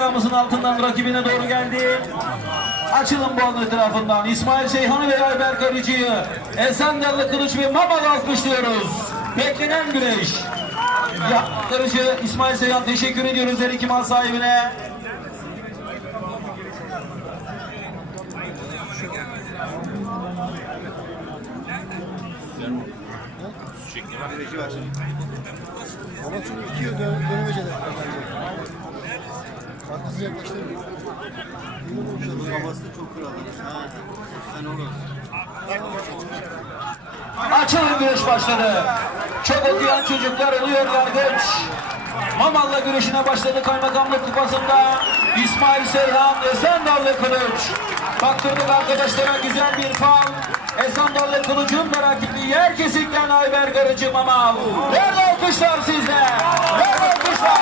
kameramızın altından rakibine doğru geldi. Açılın bu alanın etrafından. İsmail Seyhan'ı ve Ayberk Arıcı'yı Esenderli Kılıç ve Mamal alkışlıyoruz. Beklenen güreş. Arıcı İsmail Seyhan teşekkür ediyoruz her iki mal sahibine. Ama çünkü iki yıl dönmeyecekler. Farklısı yaklaştırmıyor. Babası da çok kral. Sen orası. Açılın güreş başladı. Çok okuyan çocuklar oluyor yargıç. Mamal'la güreşine başladı Kaymakamlık Kupası'nda. İsmail Seyhan, Esenderli Kılıç. Baktırdık arkadaşlara güzel bir fal. Esenderli Kılıç'ın da rakibi yer kesikten Ayberk Arıcı Mamal. Ver alkışlar size. Ver alkışlar.